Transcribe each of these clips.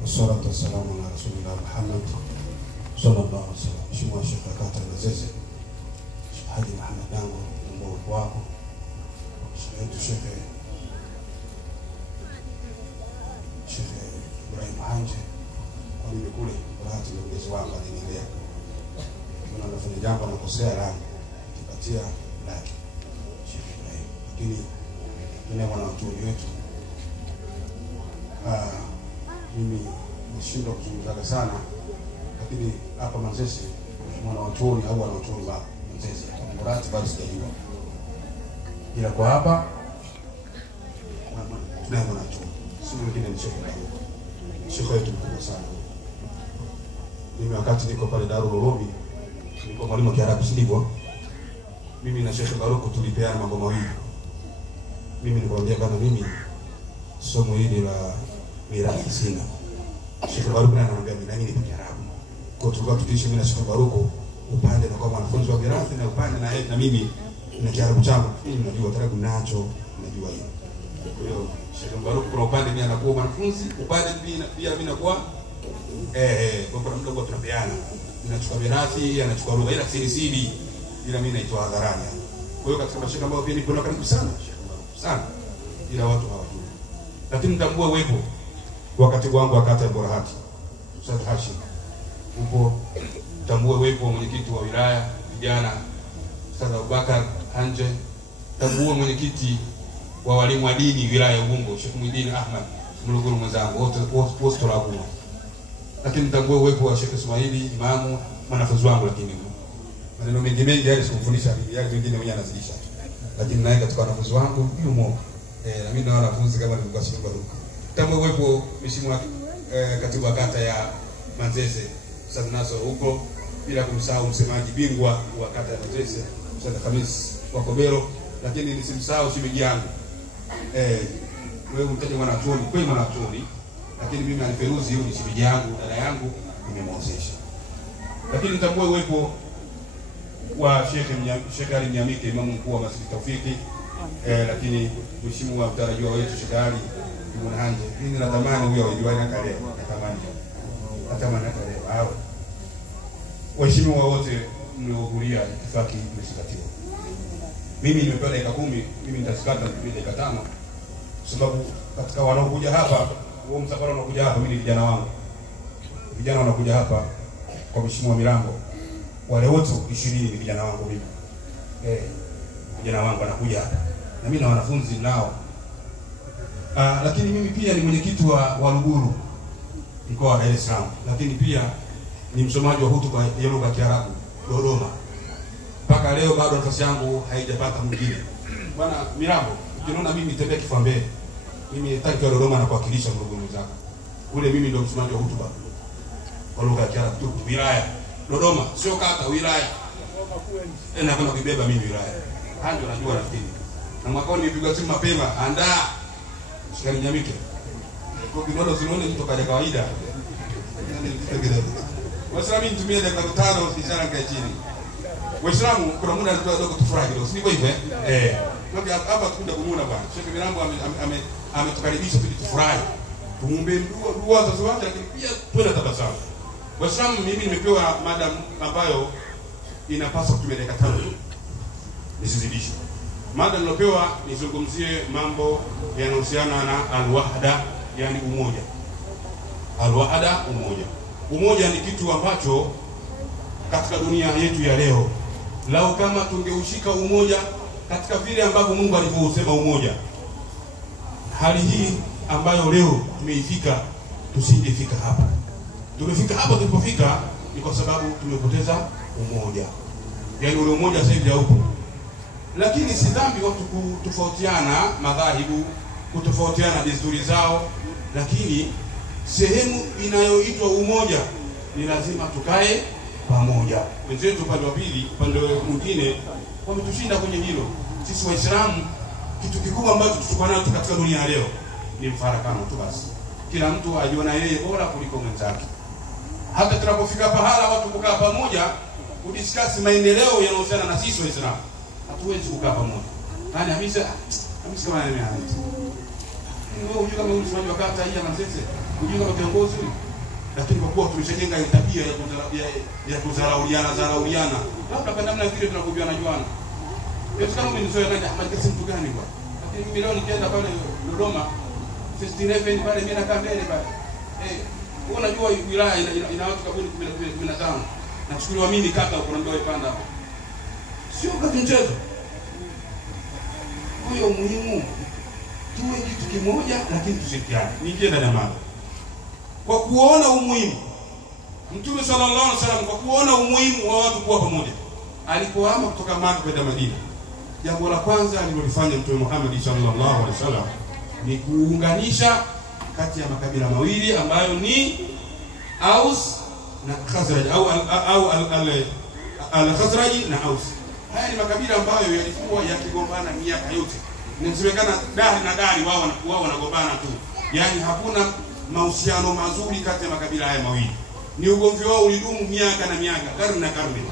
Wassalatu wassalamu ala rasulillah Muhammad sallallahu alaihi wasallam. Mheshimiwa Sheikh Kata Mazeze, Sheikh Haji Muhammad Dango, mkuu wako, Sheikh Ibrahim Hanje, kwa mimi kule bahati na uwezo wangu alinielea. Kuna nafanya jambo na kosea rangi, kipatia laki Sheikh Ibrahim. Lakini mimi mwana wa chuo wetu, mimi nishindwa kuzungumza sana, lakini hapa Manzese mwana wa chuo au wana chuo wa Manzese Murati bado sijajua. Ila kwa hapa tunaye mwana chuo. Si mwingine ni Sheikh Baruku. Sheikh wetu mkubwa sana. Mimi wakati niko pale Darul Ulumi, nilikuwa mwalimu wa Kiarabu, si ndivyo? Mimi na Sheikh Baruku tulipeana mambo mawili. Mimi nikwambia kama mimi somo hili la mirathi sina. Sheikh Baruku ananiambia mimi ni Kiarabu. Kwa tulikuwa tukiishi mimi na Sheikh Baruku upande na kwa mwanafunzi wa mirathi na upande na mimi na Kiarabu changu. Mimi najua Kiarabu nacho, najua hiyo. Kwa hiyo Sheikh Baruku kwa upande mimi anakuwa mwanafunzi, upande pia mimi nakuwa kwa mdogo tunapeana. Ninachukua mirathi, anachukua lugha ila siri ila mimi naitoa hadharani. Kwa hiyo katika mashaka ambayo pia niko karibu sana Sheikh Baruku sana, ila watu hawajui. Lakini mtambua uwepo wakati wangu wakati ya Borahati Ustadh Hashim upo, tambua uwepo wa mwenyekiti wa wilaya vijana Ustadh Abubakar Hanje, tambua mwenyekiti wa walimu wa dini wilaya ya Ubungo Sheikh Muhyiddin Ahmad Mluguru mwenzangu wote tolabu. Lakini tambua uwepo wa Sheikh Ismaili imamu mwanafunzi wangu, lakini maneno mengi yale sikufundisha, yale mengine mwenyewe anazidisha, lakini naye katika wanafunzi wangu yumo na mimi na wanafunzi kama nilikuwa Sheikh Baruku. Tambua uwepo mheshimiwa katibu wa kata ya Manzese Ustadh Naso huko, bila kumsahau msemaji bingwa wa kata ya Manzese Ustadh Khamis wa Kobero, lakini nisimsahau shemeji yangu wewe mtaje mwanachuoni kweli mwanachuoni, lakini mimi aliferuzi huyu ni shemeji yangu, dada yangu, nimemwozesha. Lakini nitambue uwepo wa Sheikh Ali Mnyamike imamu mkuu wa Masjid Taufiki, lakini mheshimiwa mtarajiwa wetu Sheikh Ali Ibn Hanje. Mimi natamani huyo ajuane kale, natamani kale hao. Waheshimiwa wote mliohudhuria itifaki imezingatiwa. Mimi nimepewa dakika 10, mimi nitasikata dakika 5 sababu katika wanaokuja hapa, wao msafara unakuja hapa, mimi ni vijana wangu. Vijana wanakuja hapa kwa mheshimiwa Milambo. Wale wote 20 ni vijana wangu mimi. Vijana wangu wanakuja hapa. Na mimi na wanafunzi nao. Lakini mimi pia ni mwenyekiti wa Luguru mkoa wa Dar es Salaam, lakini pia ni msomaji wa hutuba ya lugha ya Kiarabu Dodoma. Mpaka leo bado nafasi yangu haijapata mwingine. Bwana Mirambo, ukiona mimi nitembea kifambele, mimi nataka Dodoma na kuwakilisha Luguru zako. Ule mimi ndio msomaji wa hutuba wa lugha ya Kiarabu tu wilaya Dodoma, sio kata, wilaya. Na kama kibeba mimi wilaya. Hadi unajua rafiki. Na mwaka nimepigwa simu mapema, andaa Sheikh Mnyamike. Kwa kidogo simuone mtu kaja kawaida. Waislamu nitumie dakika 5 kisha nikae chini. Waislamu kuna muda natoa dogo tufurahi kidogo. Si hivyo Ndio hapa tukunda kumuona bwana. Sheikh Mirambo ametukaribisha ili tufurahi. Tumuombe dua za zawadi, lakini pia tuwe tabasamu. Waislamu, mimi nimepewa mada ambayo inapaswa kutumia dakika 5 tu. Nisizidishe. Mada nilopewa nizungumzie mambo yanayohusiana na al-wahda, yani umoja. Al-wahda, umoja. Umoja ni kitu ambacho katika dunia yetu ya leo, lao kama tungeushika umoja katika vile ambavyo Mungu alivyosema umoja, hali hii ambayo leo tumeifika tusingefika hapa. Tumefika hapa tulipofika ni kwa sababu tumepoteza umoja. Yaani ule umoja sasa hivi haupo. Lakini si dhambi watu kutofautiana madhahibu, kutofautiana desturi zao, lakini sehemu inayoitwa umoja ni lazima tukae pamoja. Wenzetu upande wa pili, upande mwingine wametushinda kwenye hilo. Sisi Waislamu kitu kikubwa ambacho tuko nacho katika dunia leo ni mfarakano tu basi. Kila mtu ajiona yeye bora kuliko mwenzake. Hata tunapofika pahala watu kukaa pamoja kudiscuss maendeleo yanayohusiana na sisi Waislamu, hatuwezi kukaa pamoja. Nani amisa kama nani anati. Wewe unajua kama msemaji wa kata hii ya Manzese kujiunga na kiongozi. Lakini kwa kuwa tumeshajenga tabia ya kudharauliana, labda kwa namna vile tunakujuana juana. Yesu kama umenizoea nani Ahmad Kassim mtu gani bwana? Lakini mimi leo nikienda pale Dodoma 15 pale mimi nakaa mbele pale. Unajua wilaya ina watu kaburi 15. Nachukuliwa mimi kaka uko naambiwa ipanda hapo. Sio kati mchezo. Kwa hiyo muhimu tuwe kitu kimoja lakini tushirikiane. Niingie ndani ya mada. Kwa kuona umuhimu Mtume sallallahu alaihi wasallam, kwa kuona umuhimu wa watu kuwa pamoja, alipohama kutoka Makka kwenda Madina, jambo la kwanza alilofanya Mtume Muhammad sallallahu alaihi wasallam ni kuunganisha kati ya makabila mawili ambayo ni Aus na Khazraj au al-Khazraj na Aus. Haya ni makabila ambayo yalikuwa yakigombana miaka yote. Inasemekana dari na dari wao wanagombana tu. Yaani hakuna mahusiano mazuri kati ya makabila haya mawili. Ni ugomvi wao ulidumu miaka na miaka, karne na karne.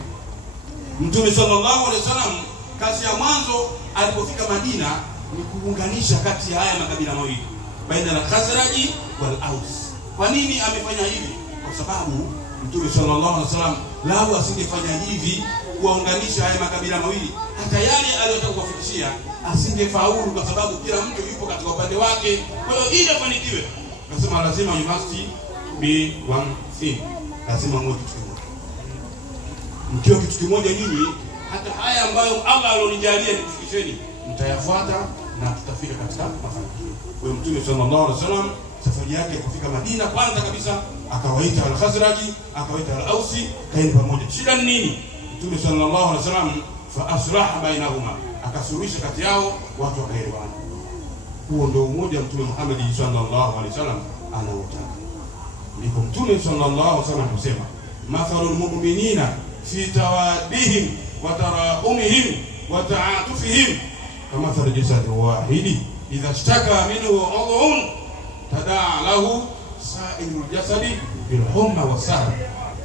Mtume sallallahu alaihi wasallam kazi ya mwanzo alipofika Madina ni kuunganisha kati ya haya makabila mawili, baina ya Khazraj wal Aus. Kwa nini amefanya hivi? Kwa sababu Mtume sallallahu alaihi wasallam lao asingefanya hivi kuunganisha haya makabila mawili, hata yale aliyotaka kuwafikishia asingefaulu, kwa sababu kila mtu yupo katika upande wake. Kwa hiyo ili afanikiwe, nasema lazima you must be one thing. Lazima mwe kitu kimoja. Mkiwa kitu kimoja nyinyi, hata haya ambayo Allah alonijalia nikufikisheni mtayafuata na tutafika katika mafanikio. Kwa hiyo Mtume sallallahu alaihi wasallam safari yake ya kufika Madina, kwanza kabisa akawaita al-Khazraj, akawaita al-Ausi, kaeni pamoja. Shida ni nini? Mtume sallallahu alaihi wasallam fa aslaha bainahuma, akasuluhisha kati yao, watu wakaelewana. Huo ndio umoja Mtume Muhammad sallallahu alaihi wasallam anaotaka. Ndipo Mtume sallallahu alaihi wasallam kusema, mathalul mu'minina fi tawadihim wa tarahumihim wa ta'atufihim kamathali jasadi wahidi idha ishtaka minhu 'udhun tadaa lahu sa'irul jasadi bil humma wasar.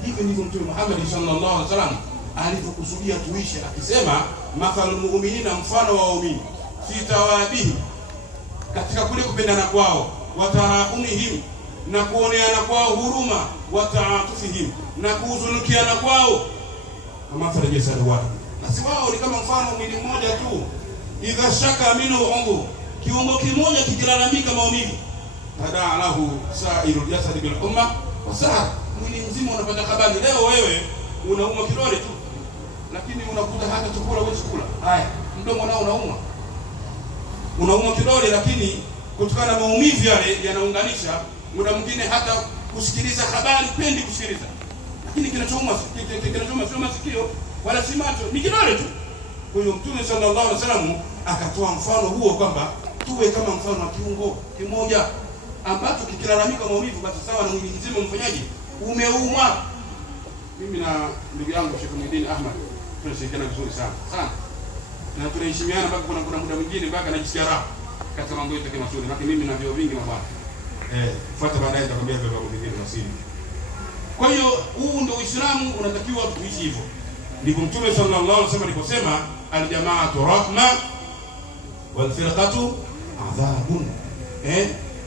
Hivi ndivyo Mtume Muhammad sallallahu alaihi wasallam alivyokusudia tuishi, akisema mathalul mu'minina, mfano wa waumini, fi tawadihim, katika kule kupendana kwao, wa tarahumihim, na kuoneana kwao huruma, wa ta'atufihim, na kuhuzunukiana kwao, kama faraja sadwa. Basi wao ni kama mfano mwili mmoja tu. Idha shaka minhu ungu, kiungo kimoja kikilalamika maumivu, tadaa lahu sa'irul jasad bil umma wasar, mwili mzima unapata habari. Leo wewe unauma kidole tu, lakini unakuta hata chakula wewe chakula. Haya, mdomo nao unauma kidole, lakini kutokana na maumivu yale yanaunganisha. Muda mwingine hata kusikiliza habari pendi kusikiliza, lakini kinachouma sio masikio wala si macho, ni kidole tu. Kwa hiyo Mtume sallallahu alaihi wasallam akatoa mfano huo kwamba tuwe kama mfano wa kiungo kimoja ambacho kikilalamika maumivu, basi sawa na mwili mzima mfanyaji umeumwa. Mimi na ndugu yangu Sheikh Muhyiddin Ahmad tunashirikiana vizuri sana na tunaheshimiana, mpaka kuna muda mwingine mpaka najisikia raha katika mambo yetu kama mazuri, lakini mimi na vyo vingi mabaya. Fuata baadaye nitakwambia kwa mambo mengine nasiri. Kwa hiyo huu ndio Uislamu unatakiwa tuishi hivyo. Ndipo Mtume sallallahu alaihi wasallam aliposema al-jama'atu rahma wal firqatu adhabun.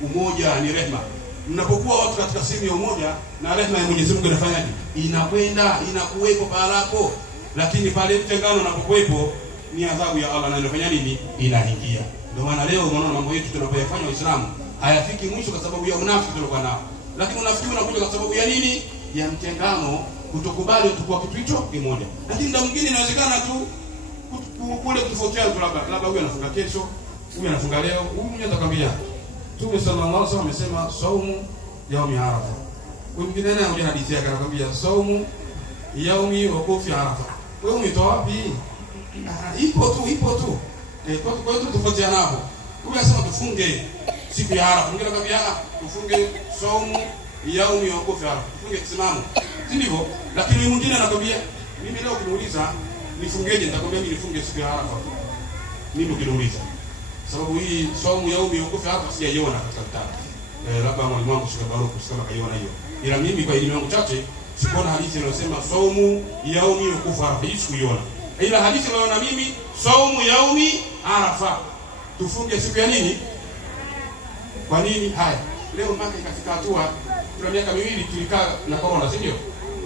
Umoja ni rehema. Mnapokuwa watu katika sehemu ya umoja, na rehema ya Mwenyezi Mungu inafanyaje? Inakwenda, inakuwepo palapo. Lakini pale mtengano unapokuwepo, ni adhabu ya Allah, na inafanya nini? Inaingia. Ndio maana leo unaona mambo yetu tunapofanya Uislamu hayafiki mwisho kwa sababu ya unafiki tulikuwa nao. Lakini unafiki unakuja kwa sababu ya nini? Ya mtengano, kutokubali tukua kitu hicho kimoja. Lakini ndio mwingine inawezekana tu kule kutofautiana tu, labda huyu anafunga kesho, huyu anafunga leo, huyu mwenyewe atakwambia. Mtume sallallahu alaihi wasallam amesema saumu yaumi Arafa. Huyu mwingine naye anakuja hadithi yake anakwambia saumu yaumi wuqufi Arafa. Wewe umetoa wapi? Ipo tu. Kwa hiyo tutofautiana hapo. Huyu anasema tufunge siku ya Arafa, mwingine anakuambia tufunge saumu yaumi wuqufi Arafa, tufunge kisimamo, si ndivyo? Lakini mwingine anakwambia mimi leo ukiniuliza nifungeje, nitakwambia mimi nifunge siku ya Arafa. Mimi ukiniuliza sababu hii saumu yaumi wuqufi Arafa sijaiona katika kitabu, labda mwalimu wangu Sheikh Baruku kama kaiona hiyo, ila mimi kwa elimu yangu chache sikuona hadithi inayosema saumu yaumi wuqufi Arafa, hii sikuiona. Ila hadithi naona mimi saumu yaumi Arafa, tufunge siku ya nini? Kwa nini? Haya, Leo Maka ikafika hatua, tuna miaka miwili tulikaa na corona, si ndio?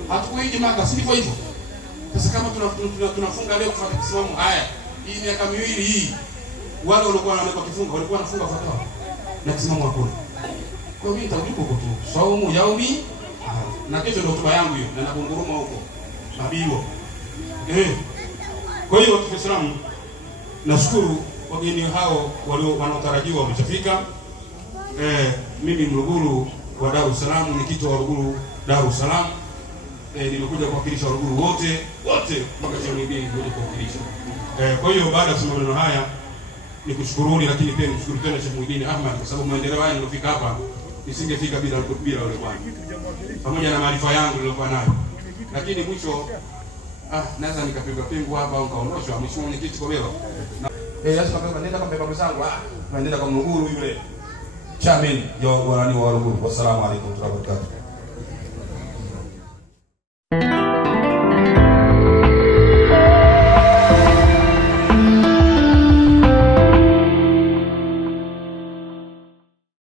Hatukuiji Maka, si ndivyo hivyo? Sasa kama tunafunga leo kufuata kisimamo haya, hii miaka miwili hii, wale walikuwa wanaweka kifunga, walikuwa wanafunga fatwa na kisimamo hakuna. Kwa hiyo nitajibu huko tu. Saumu yaumi na kesho ndio hotuba yangu hiyo, na nabunguruma huko. Mabibo. Kwa hiyo watu Waislamu, nashukuru wageni hao wanaotarajiwa wameshafika. Mimi Mluguru wa Dar es Salaam, ni kitu wa Mluguru Dar es Salaam. Nimekuja kuwakilisha Waluguru wote mpaka Sheikh Ibn kuja kuwakilisha. Kwa hiyo baada ya kusema maneno haya nikushukuruni, lakini pia nikushukuru tena Sheikh Ibn Ahmad kwa sababu maendeleo haya nilofika hapa nisingefika bila wale bwana. Pamoja na maarifa yangu nilikuwa nayo. Lakini mwisho naweza nikapigwa pingu hapa au kaondoshwa mheshimiwa mwenyekiti Kobelo. Sasa kama nenda kama baba zangu naenda kwa Mluguru yule. Chairman wa Waluguru. Wassalamu alaykum wa rahmatullahi wa barakatuh.